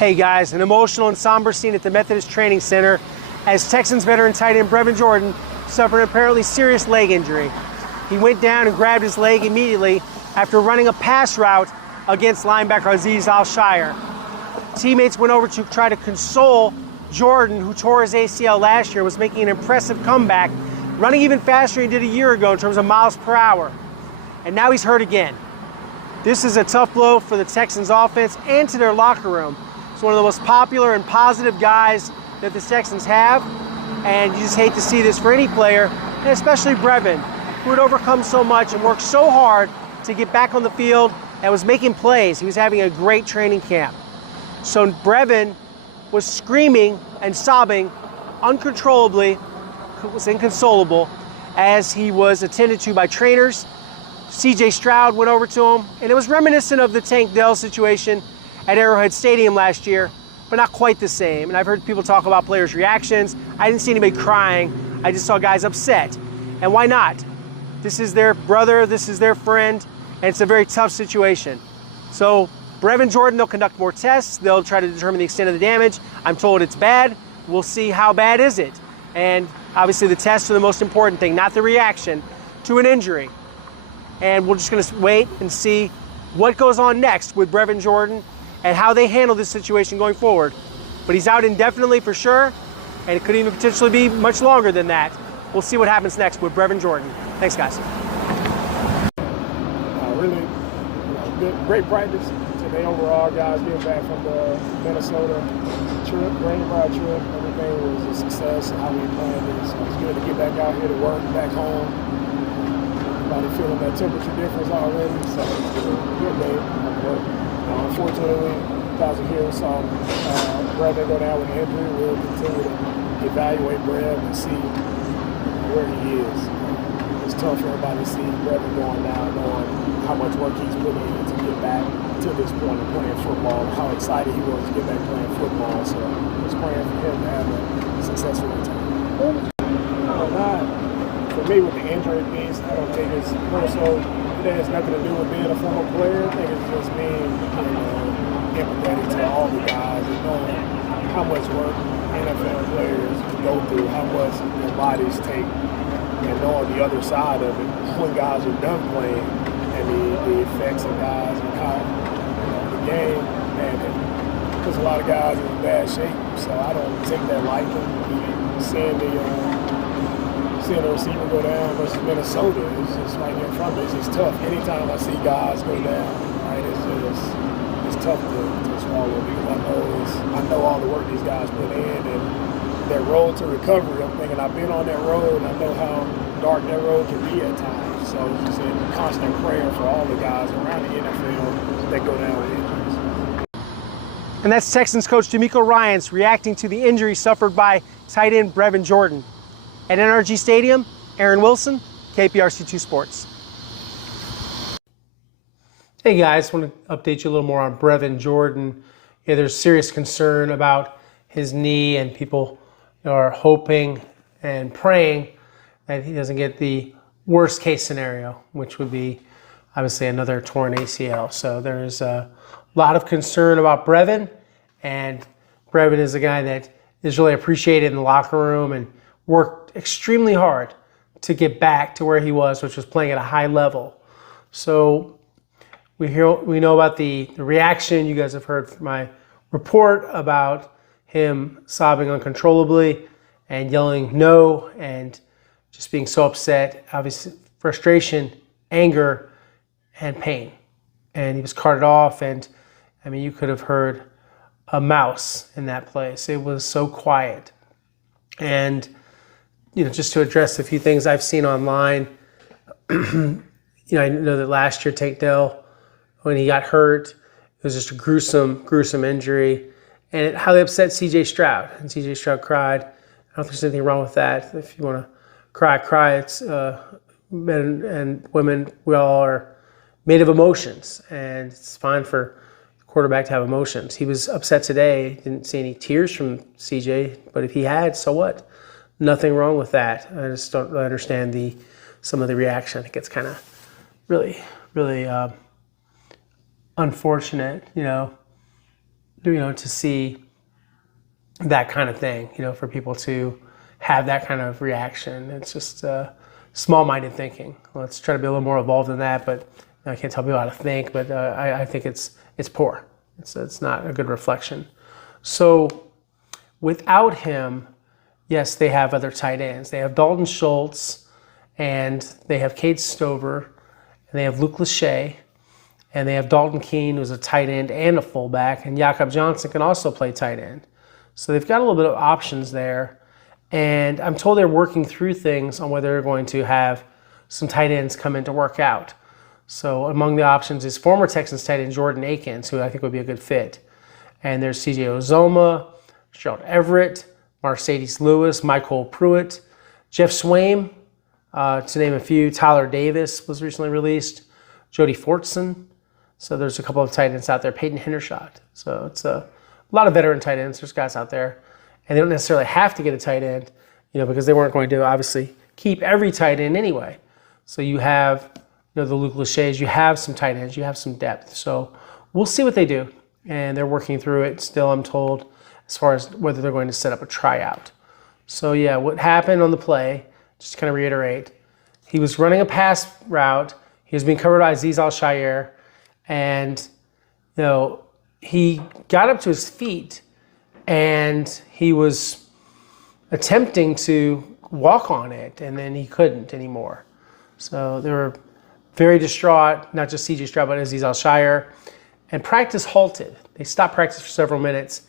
Hey guys, an emotional and somber scene at the Methodist Training Center as Texans veteran tight end Brevin Jordan suffered an apparently serious leg injury. He went down and grabbed his leg immediately after running a pass route against linebacker Azeez Al-Shire. Teammates went over to try to console Jordan, who tore his ACL last year, was making an impressive comeback, running even faster than he did a year ago in terms of miles per hour. And now he's hurt again. This is a tough blow for the Texans offense and to their locker room. It's one of the most popular and positive guys that the Texans have, and you just hate to see this for any player, and especially Brevin, who had overcome so much and worked so hard to get back on the field and was making plays. He was having a great training camp. So Brevin was screaming and sobbing uncontrollably, was inconsolable, as he was attended to by trainers. C.J. Stroud went over to him, and it was reminiscent of the Tank Dell situation at Arrowhead Stadium last year, but not quite the same. And I've heard people talk about players' reactions. I didn't see anybody crying. I just saw guys upset. And why not? This is their brother, this is their friend, and it's a very tough situation. So Brevin Jordan, they'll conduct more tests. They'll try to determine the extent of the damage. I'm told it's bad. We'll see how bad is it. And obviously the tests are the most important thing, not the reaction to an injury. And we're just going to wait and see what goes on next with Brevin Jordan and how they handle this situation going forward. But he's out indefinitely for sure, and it could even potentially be much longer than that. We'll see what happens next with Brevin Jordan. Thanks, guys. Really good, great practice today overall, guys. Getting back from the Minnesota trip, rain ride trip, everything was a success. How we planned it, so it's good to get back out here to work, back home. Everybody feeling that temperature difference already, so it's a good day. Unfortunately, guys are here, so Brevin go down with an injury. We'll continue to evaluate Brev and see where he is. It's tough for everybody to see Brevin going down, knowing how much work he's put in to get back to this point of playing football, how excited he was to get back playing football. So just praying for him to have a successful return. For me, with the injury piece, I don't think it's personal. It has nothing to do with being a former player. I think it's just being empathetic to all the guys and knowing how much work NFL players go through, how much their bodies take, and knowing the other side of it when guys are done playing and the effects of guys and how the game, and it puts a lot of guys in bad shape. So I don't take that lightly. Seeing the receiver go down versus Minnesota, it's just right there in front of me. It's just tough. Anytime I see guys go down, right, it's tough to swallow because I know all the work these guys put in and their road to recovery. I'm thinking I've been on that road and I know how dark that road can be at times. So it's just in constant prayer for all the guys around the NFL that go down with injuries. And that's Texans coach D'Amico Ryans reacting to the injury suffered by tight end Brevin Jordan. At NRG Stadium, Aaron Wilson, KPRC2 Sports. Hey guys, I want to update you a little more on Brevin Jordan. Yeah, there's serious concern about his knee, and people are hoping and praying that he doesn't get the worst case scenario, which would be obviously another torn ACL. So there's a lot of concern about Brevin, and Brevin is a guy that is really appreciated in the locker room and worked extremely hard to get back to where he was, which was playing at a high level. So we know about the reaction. You guys have heard from my report about him sobbing uncontrollably and yelling no and just being so upset, obviously frustration, anger, and pain. And he was carted off, and I mean, you could have heard a mouse in that place. It was so quiet. And just to address a few things I've seen online, I know that last year Tank Dell, when he got hurt, it was just a gruesome injury, and it highly upset C.J. Stroud. And C.J. Stroud cried. I don't think there's anything wrong with that. If you want to cry. It's men and women, we all are made of emotions, and it's fine for the quarterback to have emotions. He was upset today. Didn't see any tears from C.J., but if he had, so what? Nothing wrong with that. I just don't really understand some of the reaction. I think it's kind of really unfortunate, to see that kind of thing, for people to have that kind of reaction. It's just small-minded thinking. Let's try to be a little more evolved than that, but I can't tell people how to think, but I think it's poor. It's not a good reflection. So without him, yes, they have other tight ends. They have Dalton Schultz, and they have Cade Stover, and they have Luke Lachey, and they have Dalton Keene, who's a tight end and a fullback, and Jakob Johnson can also play tight end. So they've got a little bit of options there, and I'm told they're working through things on whether they're going to have some tight ends come in to work out. So among the options is former Texans tight end Jordan Akins, who I think would be a good fit. And there's C.J. Uzomah, Gerald Everett, Mercedes Lewis, Michael Pruitt, Jeff Swaim, to name a few. Tyler Davis was recently released, Jody Fortson. So there's a couple of tight ends out there. Peyton Hendershot. So it's a lot of veteran tight ends. There's guys out there. And they don't necessarily have to get a tight end, because they weren't going to obviously keep every tight end anyway. So you have, the Luke Lachey's, you have some tight ends, you have some depth. So we'll see what they do. And they're working through it still, I'm told, as far as whether they're going to set up a tryout. So yeah, what happened on the play, just to kind of reiterate, he was running a pass route. He was being covered by Azeez Al-Shaair, and he got up to his feet, and he was attempting to walk on it, and then he couldn't anymore. So they were very distraught, not just C.J. Stroud, but Azeez Al-Shaair, and practice halted. They stopped practice for several minutes,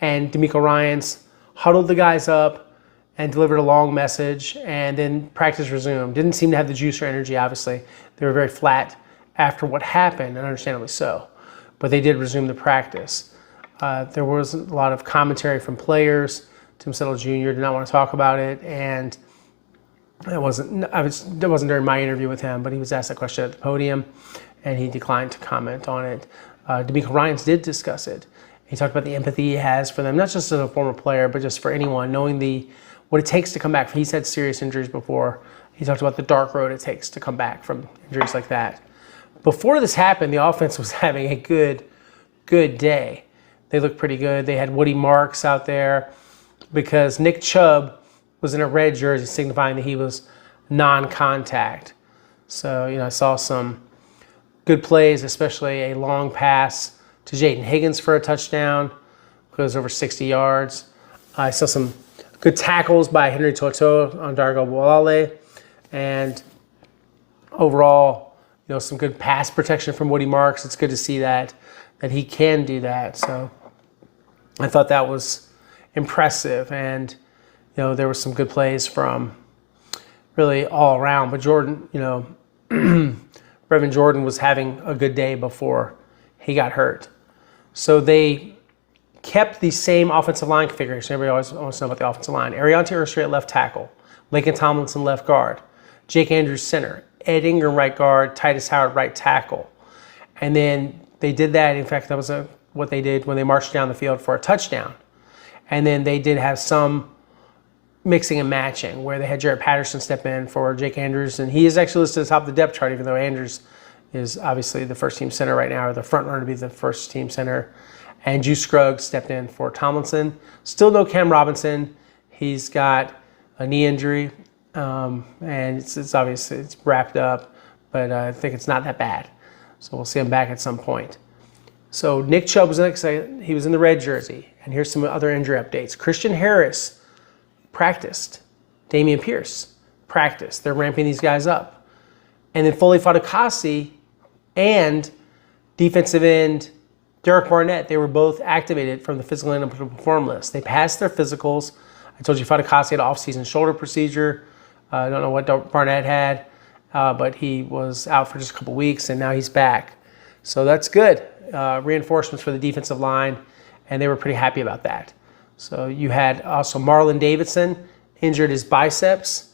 and DeMeco Ryans huddled the guys up and delivered a long message, and then practice resumed. Didn't seem to have the juice or energy, obviously. They were very flat after what happened, and understandably so. But they did resume the practice. There was a lot of commentary from players. Tim Settle Jr. did not want to talk about it, and that wasn't during my interview with him, but he was asked that question at the podium, and he declined to comment on it. DeMeco Ryans did discuss it. He talked about the empathy he has for them, not just as a former player, but just for anyone, knowing what it takes to come back. He's had serious injuries before. He talked about the dark road it takes to come back from injuries like that. Before this happened, the offense was having a good day. They looked pretty good. They had Woody Marks out there because Nick Chubb was in a red jersey signifying that he was non-contact. So, I saw some good plays, especially a long pass to Jaden Higgins for a touchdown. It was over 60 yards. I saw some good tackles by Henry Toto on Dargo Boale. And overall, some good pass protection from Woody Marks. It's good to see that he can do that. So I thought that was impressive. And, there were some good plays from really all around. But Jordan, Brevin Jordan was having a good day before he got hurt. So they kept the same offensive line configuration. Everybody always wants to know about the offensive line. Ariante Ursery at left tackle, Laken Tomlinson left guard, Jake Andrews center, Ed Ingram right guard, Titus Howard right tackle. And then they did that. In fact, that was what they did when they marched down the field for a touchdown. And then they did have some mixing and matching where they had Jarrett Patterson step in for Jake Andrews. And he is actually listed at the top of the depth chart, even though Andrews is obviously the first team center right now, or the front runner to be the first team center. And Juice Scruggs stepped in for Tomlinson. Still no Cam Robinson. He's got a knee injury, and it's obviously it's wrapped up, but I think it's not that bad. So we'll see him back at some point. So Nick Chubb was he was in the red jersey, and here's some other injury updates. Christian Harris practiced. Damian Pierce practiced. They're ramping these guys up. And then Foley Fatukasi and defensive end Derek Barnett, they were both activated from the physical and perform list. They passed their physicals. I told you Fatukasi had an off-season shoulder procedure. I don't know what Barnett had, but he was out for just a couple weeks, and now he's back. So that's good. Reinforcements for the defensive line, and they were pretty happy about that. So you had also Marlon Davidson injured his biceps,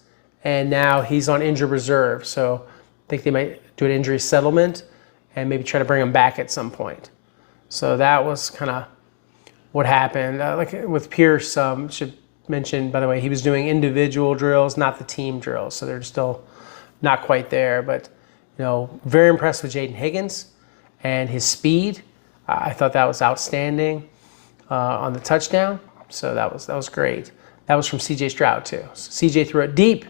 and now he's on injured reserve. So I think they might do an injury settlement and maybe try to bring him back at some point. So that was kind of what happened. Like with Pierce, should mention, by the way, he was doing individual drills, not the team drills. So they're still not quite there. But, very impressed with Jaden Higgins and his speed. I thought that was outstanding. on the touchdown. So that was great. That was from C.J. Stroud too. So C.J. threw it deep.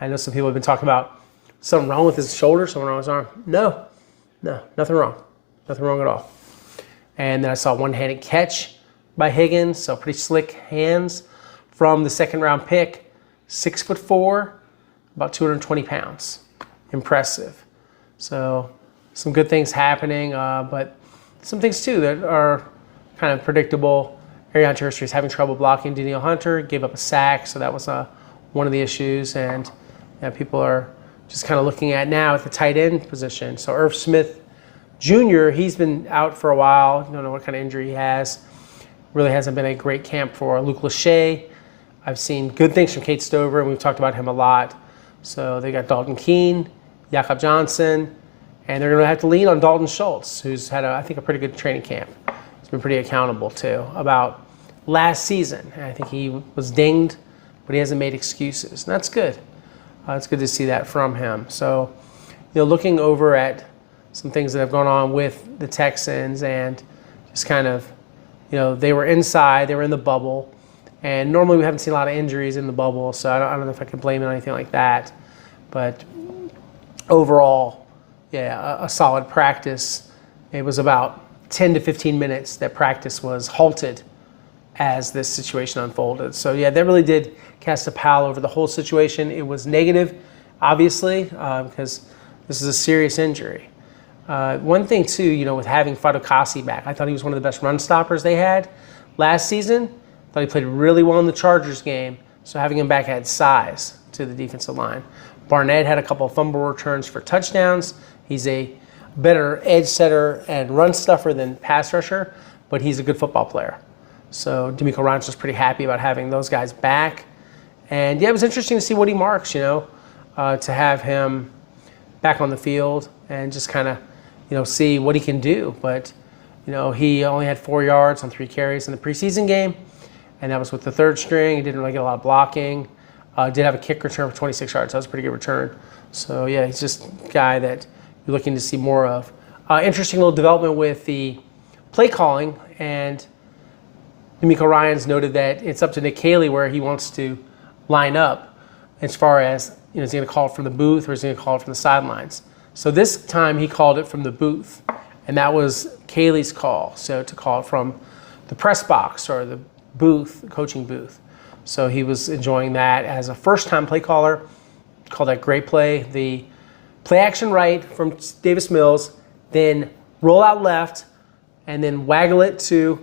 I know some people have been talking about something wrong with his shoulder, something wrong with his arm. No, nothing wrong. Nothing wrong at all. And then I saw one-handed catch by Higgins, so pretty slick hands from the second-round pick. 6'4", about 220 pounds. Impressive. So some good things happening, but some things too that are kind of predictable. Arion Tertiary is having trouble blocking. Danielle Hunter gave up a sack, so that was one of the issues. And people are just kind of looking at now at the tight end position. So Irv Smith Jr., he's been out for a while. Don't know what kind of injury he has. Really hasn't been a great camp for Luke Lachey. I've seen good things from Kate Stover, and we've talked about him a lot. So they got Dalton Keene, Jakob Johnson, and they're going to have to lean on Dalton Schultz, who's had, I think, a pretty good training camp. He's been pretty accountable, too, about last season. I think he was dinged, but he hasn't made excuses, and that's good. It's good to see that from him. So, looking over at some things that have gone on with the Texans and just kind of, they were inside, they were in the bubble, and normally we haven't seen a lot of injuries in the bubble, so I don't know if I can blame it on anything like that. But overall, a solid practice. It was about 10 to 15 minutes that practice was halted as this situation unfolded. So that really did cast a pall over the whole situation. It was negative, obviously, because this is a serious injury. One thing too, with having Fadukasi back, I thought he was one of the best run stoppers they had last season. I thought he played really well in the Chargers game, so having him back added size to the defensive line. Barnett had a couple of fumble returns for touchdowns. He's a better edge setter and run stuffer than pass rusher, but he's a good football player. So D'Amico Ryans was pretty happy about having those guys back. And it was interesting to see Woody Marks, to have him back on the field and just kind of, see what he can do. But, he only had 4 yards on 3 carries in the preseason game, and that was with the third string. He didn't really get a lot of blocking. Did have a kick return for 26 yards. That was a pretty good return. So, he's just a guy that you're looking to see more of. Interesting little development with the play calling, and D'Amico Ryans noted that it's up to Nick Caley where he wants to line up as far as, is he going to call it from the booth or is he going to call it from the sidelines? So this time he called it from the booth, and that was Caley's call. So to call it from the press box or the booth, the coaching booth. So he was enjoying that as a first-time play caller. Called that great play. The play action right from Davis Mills, then roll out left, and then waggle it to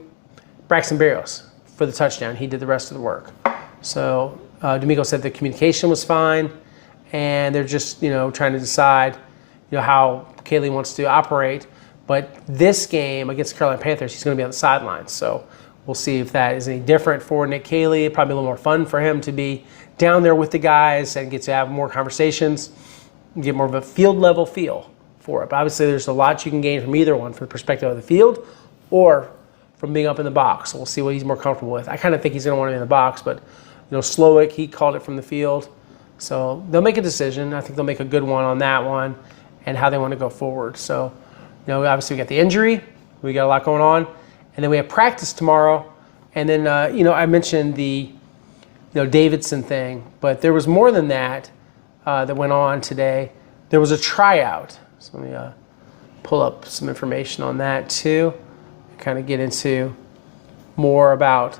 Braxton Berrios for the touchdown. He did the rest of the work. So D'Amico said the communication was fine, and they're just trying to decide how Caley wants to operate. But this game against the Carolina Panthers, he's going to be on the sidelines. So we'll see if that is any different for Nick Caley. Probably a little more fun for him to be down there with the guys and get to have more conversations, get more of a field level feel for it. But obviously there's a lot you can gain from either one, from the perspective of the field or from being up in the box. So we'll see what he's more comfortable with. I kind of think he's going to want to be in the box, but Slowick, he called it from the field. So they'll make a decision. I think they'll make a good one on that one and how they want to go forward. So, obviously we got the injury. We got a lot going on. And then we have practice tomorrow. And then, I mentioned the, Davidson thing, but there was more than that that went on today. There was a tryout. So let me pull up some information on that too. Kind of get into more about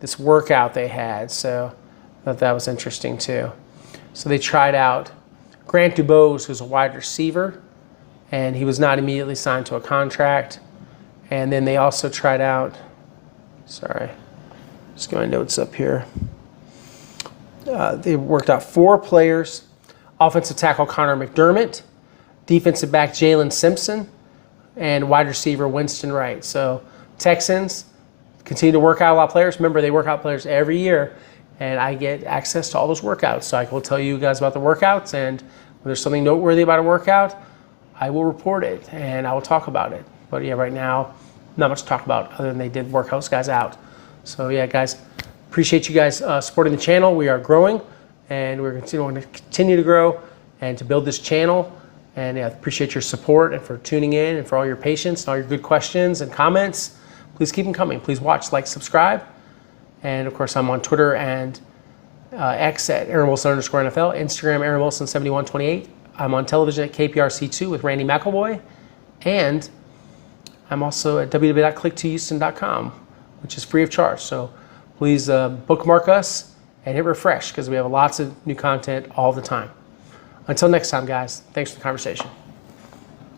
this workout they had. So I thought that was interesting too. So they tried out Grant Dubose, who's a wide receiver, and he was not immediately signed to a contract. And then they also tried out, just get my notes up here. They worked out 4 players: offensive tackle Connor McDermott, defensive back Jalen Simpson, and wide receiver Winston Wright. So Texans continue to work out a lot of players. Remember, they work out players every year, and I get access to all those workouts. So I will tell you guys about the workouts, and when there's something noteworthy about a workout, I will report it, and I will talk about it. But right now, not much to talk about other than they did work those guys out. So guys, appreciate you guys supporting the channel. We are growing, and we're going to continue to grow and to build this channel. And appreciate your support and for tuning in and for all your patience and all your good questions and comments. please keep them coming. Please watch, like, subscribe. And, of course, I'm on Twitter and X at Aaron Wilson _NFL, Instagram Aaron Wilson 7128. I'm on television at KPRC2 with Randy McElvoy. And I'm also at www.click2houston.com, which is free of charge. So please bookmark us and hit refresh because we have lots of new content all the time. Until next time, guys, thanks for the conversation.